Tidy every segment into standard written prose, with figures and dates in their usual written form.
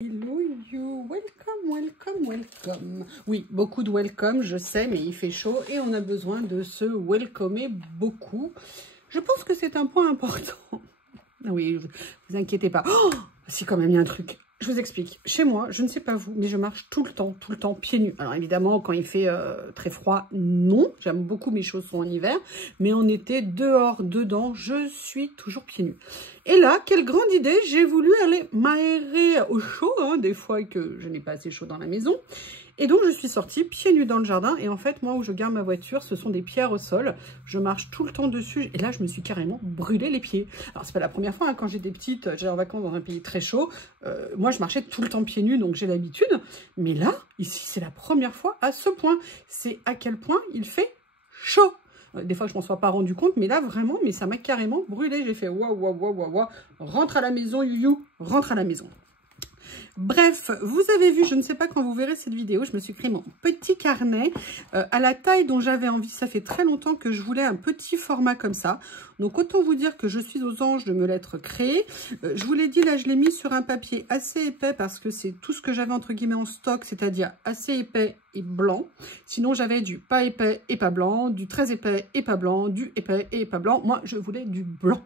Hello you, welcome, welcome, welcome. Oui, beaucoup de welcome, je sais, mais il fait chaud et on a besoin de se welcomer beaucoup. Je pense que c'est un point important. Oui, vous inquiétez pas. Oh, si quand même il y a un truc. Je vous explique. Chez moi, je ne sais pas vous, mais je marche tout le temps, pieds nus. Alors évidemment, quand il fait très froid, non. J'aime beaucoup mes chaussons en hiver. Mais en été, dehors, dedans, je suis toujours pieds nus. Et là, quelle grande idée, j'ai voulu aller m'aérer au chaud, hein, des fois que je n'ai pas assez chaud dans la maison. Et donc, je suis sortie pieds nus dans le jardin. Et en fait, moi, où je garde ma voiture, ce sont des pierres au sol. Je marche tout le temps dessus. Et là, je me suis carrément brûlé les pieds. Alors, c'est pas la première fois. Hein. Quand j'étais petite, j'allais en vacances dans un pays très chaud. Moi, je marchais tout le temps pieds nus, donc j'ai l'habitude. Mais là, ici, c'est la première fois à ce point. C'est à quel point il fait chaud. Des fois, je m'en sois pas rendu compte. Mais là, vraiment, mais ça m'a carrément brûlé. J'ai fait waouh, waouh, waouh, waouh, waouh. Rentre à la maison, you, rentre à la maison. Bref, vous avez vu, je ne sais pas quand vous verrez cette vidéo, je me suis créé mon petit carnet à la taille dont j'avais envie. Ça fait très longtemps que je voulais un petit format comme ça. Donc, autant vous dire que je suis aux anges de me l'être créé. Je vous l'ai dit, là, je l'ai mis sur un papier assez épais parce que c'est tout ce que j'avais entre guillemets en stock, c'est-à-dire assez épais et blanc. Sinon, j'avais du pas épais et pas blanc, du très épais et pas blanc, du épais et pas blanc. Moi, je voulais du blanc,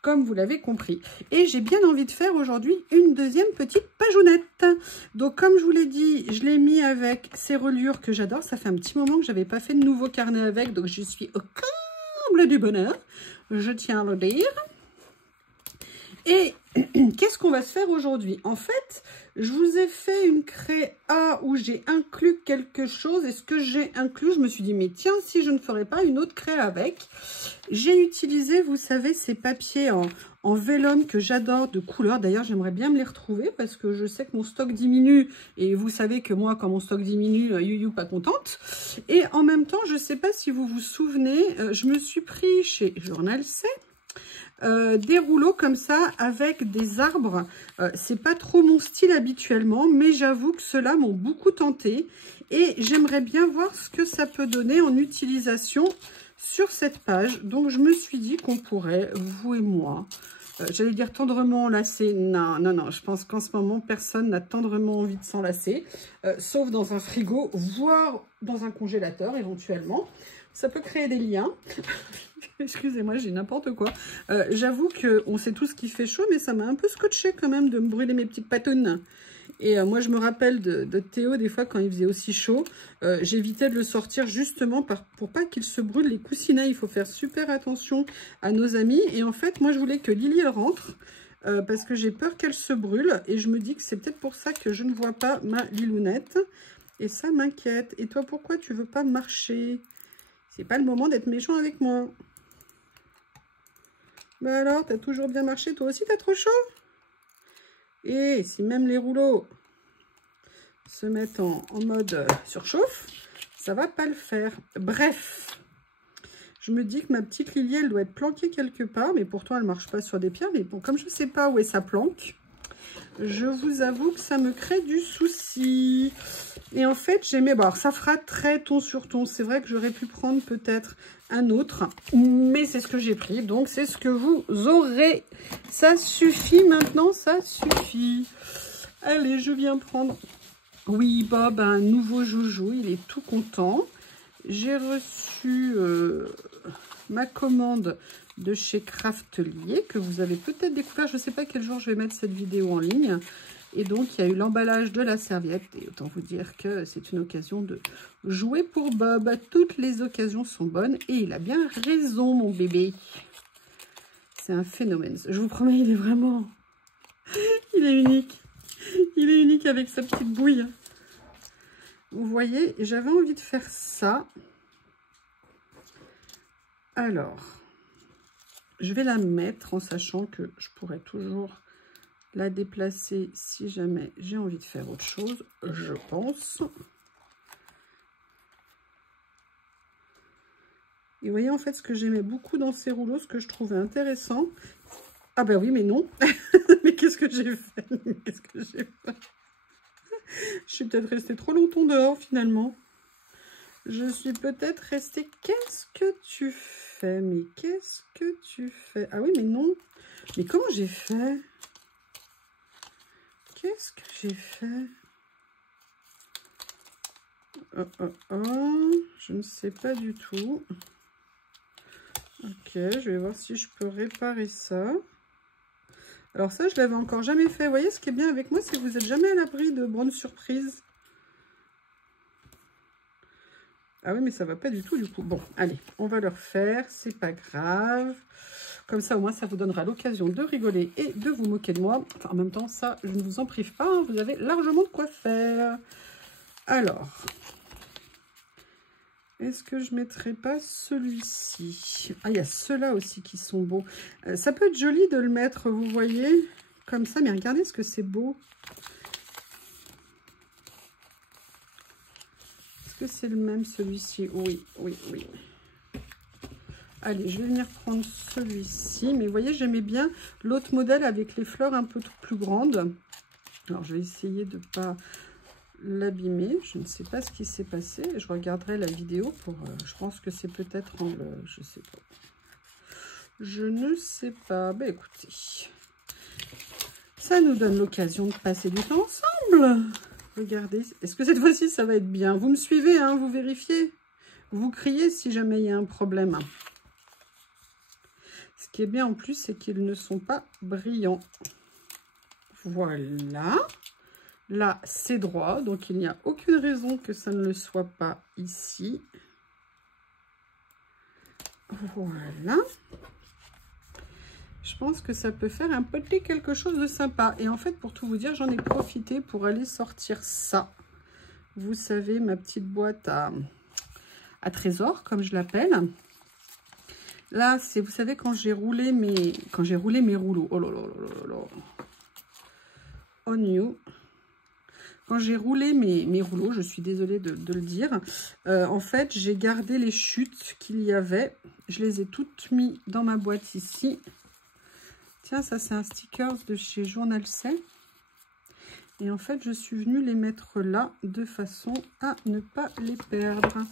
comme vous l'avez compris. Et j'ai bien envie de faire aujourd'hui une deuxième petite pageonnette. Donc, comme je vous l'ai dit, je l'ai mis avec ces reliures que j'adore. Ça fait un petit moment que je n'avais pas fait de nouveau carnet avec, donc je suis au comble du bonheur. Je tiens à le dire. Et qu'est-ce qu'on va se faire aujourd'hui? En fait, je vous ai fait une créa où j'ai inclus quelque chose. Et ce que j'ai inclus, je me suis dit, mais tiens, si je ne ferais pas une autre créa avec. J'ai utilisé, vous savez, ces papiers en vélone que j'adore de couleur. D'ailleurs, j'aimerais bien me les retrouver parce que je sais que mon stock diminue. Et vous savez que moi, quand mon stock diminue, you, pas contente. Et en même temps, je ne sais pas si vous vous souvenez, je me suis pris chez Journal C. Des rouleaux comme ça avec des arbres. C'est pas trop mon style habituellement, mais j'avoue que ceux-là m'ont beaucoup tenté et j'aimerais bien voir ce que ça peut donner en utilisation sur cette page. Donc je me suis dit qu'on pourrait, vous et moi, j'allais dire tendrement enlacés. Non, non, non, je pense qu'en ce moment personne n'a tendrement envie de s'enlacer, sauf dans un frigo, voire dans un congélateur éventuellement. Ça peut créer des liens. Excusez-moi, j'ai n'importe quoi. J'avoue qu'on sait tous qu'il fait chaud, mais ça m'a un peu scotché quand même de me brûler mes petites patounes. Et moi, je me rappelle de Théo, des fois, quand il faisait aussi chaud, j'évitais de le sortir justement pour pas qu'il se brûle les coussinets. Il faut faire super attention à nos amis. Et en fait, moi, je voulais que Lily elle rentre parce que j'ai peur qu'elle se brûle. Et je me dis que c'est peut-être pour ça que je ne vois pas ma Lilounette. Et ça m'inquiète. Et toi, pourquoi tu veux pas marcher? C'est pas le moment d'être méchant avec moi. Bah alors, t'as toujours bien marché, toi aussi t'as trop chaud? Et si même les rouleaux se mettent en mode surchauffe, ça va pas le faire. Bref, je me dis que ma petite Lily, elle doit être planquée quelque part, mais pourtant elle marche pas sur des pierres. Mais bon, comme je sais pas où est sa planque, je vous avoue que ça me crée du souci. Et en fait, j'aimais... Bon, alors ça fera très ton sur ton. C'est vrai que j'aurais pu prendre peut-être un autre, mais c'est ce que j'ai pris. Donc, c'est ce que vous aurez. Ça suffit maintenant, ça suffit. Allez, je viens prendre... Oui, Bob a un nouveau joujou. Il est tout content. J'ai reçu ma commande de chez Craftelier, que vous avez peut-être découvert. Je ne sais pas quel jour je vais mettre cette vidéo en ligne. Et donc, il y a eu l'emballage de la serviette. Et autant vous dire que c'est une occasion de jouer pour Bob. Toutes les occasions sont bonnes. Et il a bien raison, mon bébé. C'est un phénomène. Je vous promets, il est vraiment... Il est unique. Il est unique avec sa petite bouille. Vous voyez, j'avais envie de faire ça. Alors, je vais la mettre en sachant que je pourrais toujours la déplacer si jamais j'ai envie de faire autre chose, je pense. Et vous voyez, en fait, ce que j'aimais beaucoup dans ces rouleaux, ce que je trouvais intéressant... Ah ben oui, mais non. Mais qu'est-ce que j'ai fait? Qu'est-ce que j'ai fait? Je suis peut-être restée trop longtemps dehors, finalement. Je suis peut-être restée... Qu'est-ce que tu fais? Mais qu'est-ce que tu fais? Ah oui, mais non. Mais comment j'ai fait? Qu'est-ce que j'ai fait? Je ne sais pas du tout. Ok, je vais voir si je peux réparer ça. Alors ça, je l'avais encore jamais fait. Vous voyez, ce qui est bien avec moi, c'est que vous n'êtes jamais à l'abri de bonnes surprises. Ah oui, mais ça va pas du tout du coup. Bon, allez, on va le refaire, c'est pas grave. Comme ça, au moins, ça vous donnera l'occasion de rigoler et de vous moquer de moi. Enfin, en même temps, ça, je ne vous en prive pas, hein, vous avez largement de quoi faire. Alors, est-ce que je ne mettrai pas celui-ci? Ah, il y a ceux-là aussi qui sont beaux. Ça peut être joli de le mettre, vous voyez, comme ça. Mais regardez ce que c'est beau. Est-ce que c'est le même, celui-ci? Oui, oui, oui. Allez, je vais venir prendre celui-ci. Mais vous voyez, j'aimais bien l'autre modèle avec les fleurs un peu plus grandes. Alors, je vais essayer de ne pas l'abîmer. Je ne sais pas ce qui s'est passé. Je regarderai la vidéo pour... je pense que c'est peut-être en... je sais pas. Je ne sais pas. Ben, écoutez. Ça nous donne l'occasion de passer du temps ensemble. Regardez. Est-ce que cette fois-ci, ça va être bien? Vous me suivez, hein? Vous vérifiez? Vous criez si jamais il y a un problème. Ce qui est bien en plus, c'est qu'ils ne sont pas brillants. Voilà. Là, c'est droit, donc il n'y a aucune raison que ça ne le soit pas ici. Voilà. Je pense que ça peut faire un petit quelque chose de sympa. Et en fait, pour tout vous dire, j'en ai profité pour aller sortir ça. Vous savez, ma petite boîte à trésor, comme je l'appelle. Là, c'est, vous savez, quand j'ai roulé mes rouleaux. Oh là là là là là. On you. Quand j'ai roulé mes rouleaux, je suis désolée de le dire, en fait, j'ai gardé les chutes qu'il y avait. Je les ai toutes mis dans ma boîte ici. Tiens, ça, c'est un sticker de chez Journal C. Et en fait, je suis venue les mettre là de façon à ne pas les perdre.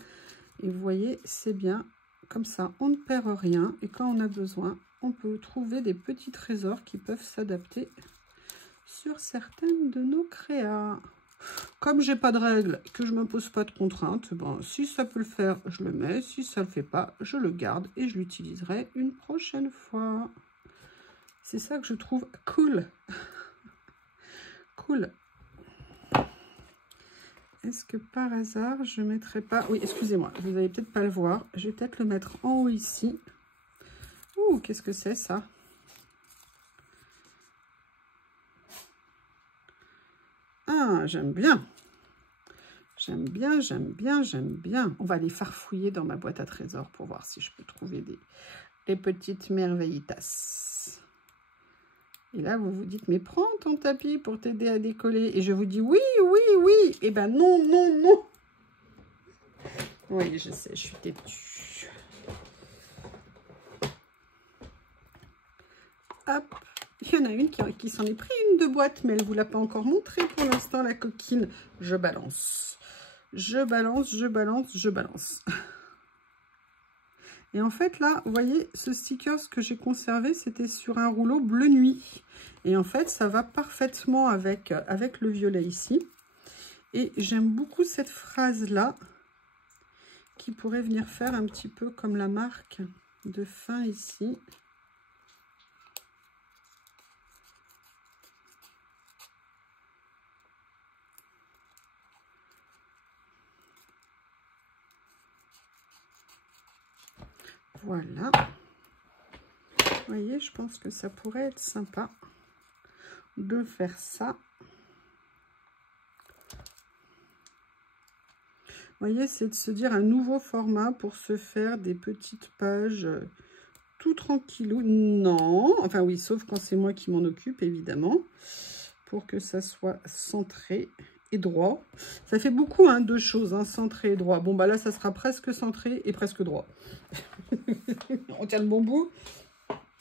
Et vous voyez, c'est bien. Comme ça, on ne perd rien. Et quand on a besoin, on peut trouver des petits trésors qui peuvent s'adapter sur certaines de nos créas. Comme j'ai pas de règles, que je ne me pose pas de contraintes, ben, si ça peut le faire, je le mets. Si ça ne le fait pas, je le garde et je l'utiliserai une prochaine fois. C'est ça que je trouve cool. Cool. Est-ce que par hasard, je ne mettrai pas... Oui, excusez-moi, vous n'allez peut-être pas le voir. Je vais peut-être le mettre en haut ici. Ouh, qu'est-ce que c'est ça? Ah, j'aime bien. J'aime bien, j'aime bien, j'aime bien. On va aller farfouiller dans ma boîte à trésors pour voir si je peux trouver des petites merveillitas. Et là, vous vous dites, mais prends ton tapis pour t'aider à décoller. Et je vous dis, oui, oui, oui. Eh ben non, non, non. Oui, je sais, je suis têtue. Hop. Il y en a une qui s'en est pris une de boîte, mais elle ne vous l'a pas encore montré pour l'instant, la coquine. Je balance. Je balance, je balance, je balance. Et en fait, là, vous voyez, ce sticker, ce que j'ai conservé, c'était sur un rouleau bleu nuit. Et en fait, ça va parfaitement avec le violet ici. Et j'aime beaucoup cette phrase-là, qui pourrait venir faire un petit peu comme la marque de fin ici. Voilà. Vous voyez, je pense que ça pourrait être sympa de faire ça. Vous voyez, c'est de se dire un nouveau format pour se faire des petites pages tout tranquillou. Non, enfin oui, sauf quand c'est moi qui m'en occupe, évidemment, pour que ça soit centré et droit. Ça fait beaucoup, hein, deux choses, hein, centré et droit. Bon, bah là, ça sera presque centré et presque droit. On tient le bon bout.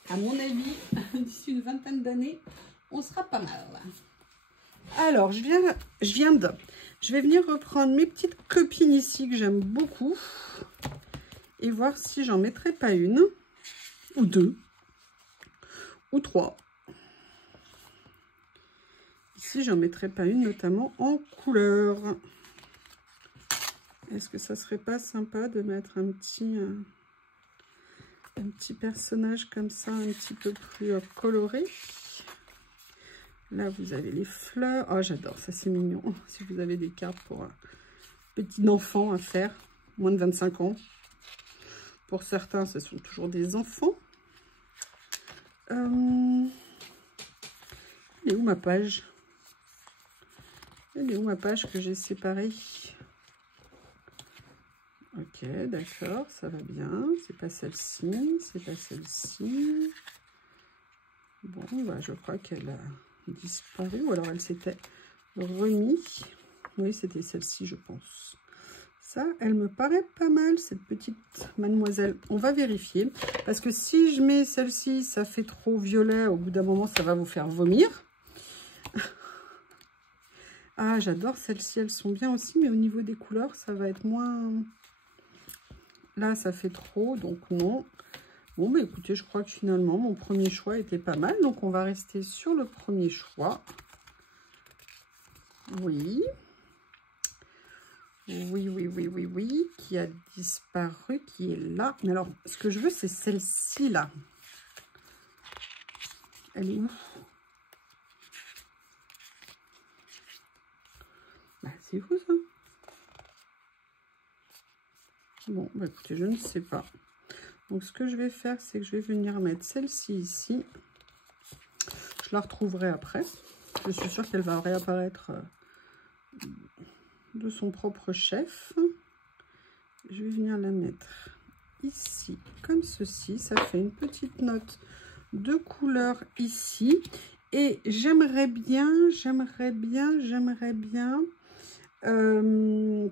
À mon avis, d'ici une vingtaine d'années, on sera pas mal. Alors, je vais venir reprendre mes petites copines ici que j'aime beaucoup et voir si j'en mettrai pas une ou deux ou trois. si j'en mettrais pas une, notamment en couleur. Est-ce que ça serait pas sympa de mettre un petit personnage comme ça, un petit peu plus coloré? Là, vous avez les fleurs. Oh, j'adore, ça c'est mignon. Si vous avez des cartes pour petits enfants à faire, moins de 25 ans. Pour certains, ce sont toujours des enfants. Elle est où ma page? Elle est où ma page que j'ai séparée? Ok, d'accord, ça va bien. C'est pas celle-ci, c'est pas celle-ci. Bon, bah, je crois qu'elle a disparu, ou alors elle s'était remise. Oui, c'était celle-ci, je pense. Ça, elle me paraît pas mal, cette petite mademoiselle. On va vérifier, parce que si je mets celle-ci, ça fait trop violet. Au bout d'un moment, ça va vous faire vomir. Ah, j'adore celles-ci, elles sont bien aussi, mais au niveau des couleurs, ça va être moins... Là, ça fait trop, donc non. Bon, bah écoutez, je crois que finalement, mon premier choix était pas mal. Donc, on va rester sur le premier choix. Oui. Oui, oui, oui, oui, oui. Qui a disparu, qui est là. Mais alors, ce que je veux, c'est celle-ci, là. Elle est où? Bah, c'est vous, ça. Bon, bah écoutez, je ne sais pas. Donc, ce que je vais faire, c'est que je vais venir mettre celle-ci ici. Je la retrouverai après. Je suis sûre qu'elle va réapparaître de son propre chef. Je vais venir la mettre ici, comme ceci. Ça fait une petite note de couleur ici. Et j'aimerais bien...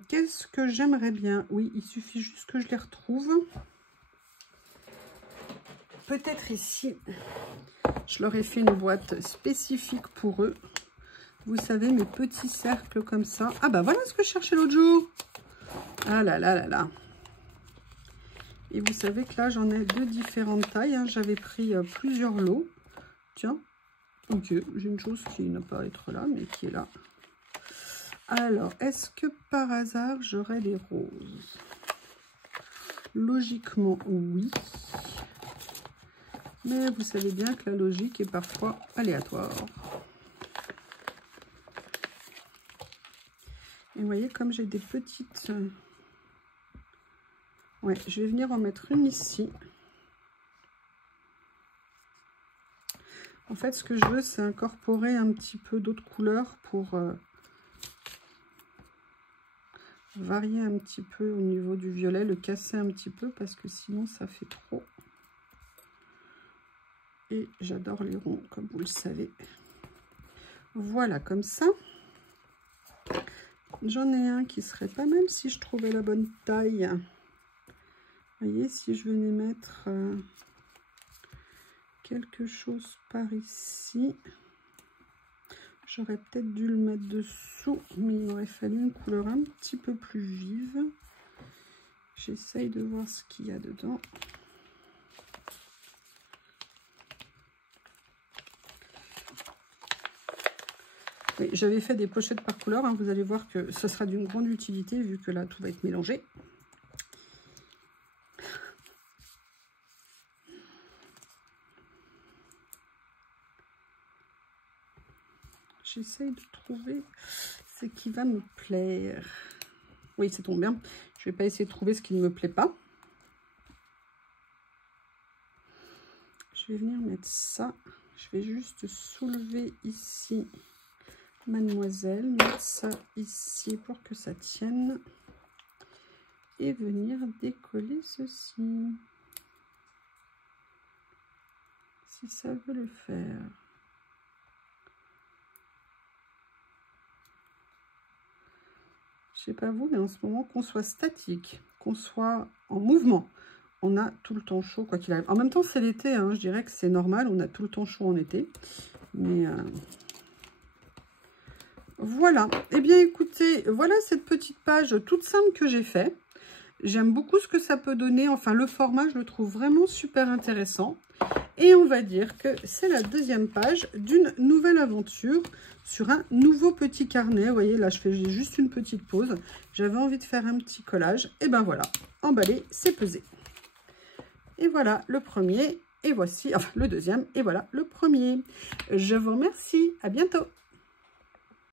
Qu'est-ce que j'aimerais bien? Oui, il suffit juste que je les retrouve. Peut-être ici, je leur ai fait une boîte spécifique pour eux. Vous savez, mes petits cercles comme ça. Ah bah voilà ce que je cherchais l'autre jour. Ah là là là là. Et vous savez que là, j'en ai de différentes tailles. Hein. J'avais pris plusieurs lots. Tiens, ok, j'ai une chose qui n'a pas à être là, mais qui est là. Alors, est-ce que par hasard, j'aurais des roses? Logiquement, oui. Mais vous savez bien que la logique est parfois aléatoire. Et vous voyez, comme j'ai des petites... Ouais, je vais venir en mettre une ici. En fait, ce que je veux, c'est incorporer un petit peu d'autres couleurs pour varier un petit peu au niveau du violet, le casser un petit peu parce que sinon, ça fait trop. Et j'adore les ronds, comme vous le savez. Voilà, comme ça. J'en ai un qui serait pas mal si je trouvais la bonne taille. Vous voyez, si je venais mettre quelque chose par ici, j'aurais peut-être dû le mettre dessous, mais il m'aurait fallu une couleur un petit peu plus vive. J'essaye de voir ce qu'il y a dedans. Oui, j'avais fait des pochettes par couleur, hein. Vous allez voir que ce sera d'une grande utilité vu que là tout va être mélangé. J'essaye de trouver ce qui va me plaire. Oui, ça tombe bien. Je vais pas essayer de trouver ce qui ne me plaît pas. Je vais venir mettre ça. Je vais juste soulever ici mademoiselle, mettre ça ici pour que ça tienne et venir décoller ceci. Si ça veut le faire. Je sais pas vous, mais en ce moment, qu'on soit statique, qu'on soit en mouvement, on a tout le temps chaud, quoi qu'il arrive. En même temps, c'est l'été, hein, je dirais que c'est normal, on a tout le temps chaud en été. Mais voilà. Eh bien, écoutez, voilà cette petite page toute simple que j'ai fait. J'aime beaucoup ce que ça peut donner. Enfin, le format, je le trouve vraiment super intéressant. Et on va dire que c'est la deuxième page d'une nouvelle aventure sur un nouveau petit carnet. Vous voyez, là, je fais juste une petite pause. J'avais envie de faire un petit collage. Et ben voilà, emballé, c'est pesé. Et voilà le premier. Et voici, enfin le deuxième. Et voilà le premier. Je vous remercie. À bientôt.